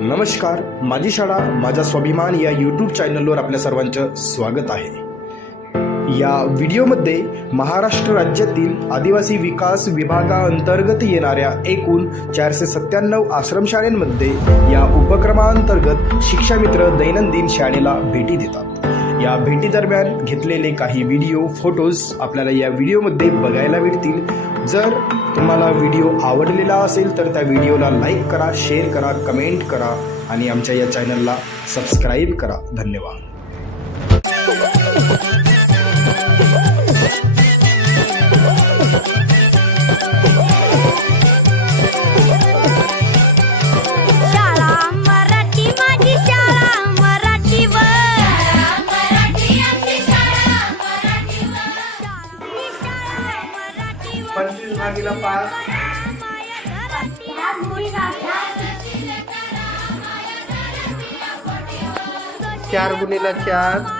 नमस्कार, माझी शाळा माझा स्वाभिमान या यूट्यूब चॅनलवर आपल्या सर्वांचं स्वागत आहे। या व्हिडिओमध्ये महाराष्ट्र राज्यातील आदिवासी विकास विभागाअंतर्गत येणाऱ्या एकूण 497 आश्रमशाळांमध्ये या उपक्रमाअंतर्गत शिक्षामित्र दैनंदिन शाळेला भेटी देतात। या भेटी दरम्यान घेतलेले काही व्हिडिओ फोटोज आपल्याला या व्हिडिओमध्ये बघायला मिळतील। जर तुम्हाला व्हिडिओ आवडलेला असेल तर त्या व्हिडिओला लाईक करा, शेअर करा, कमेंट करा आणि आमच्या या चॅनलला सबस्क्राईब करा। धन्यवाद। भागीला 5 4 गुणिला 4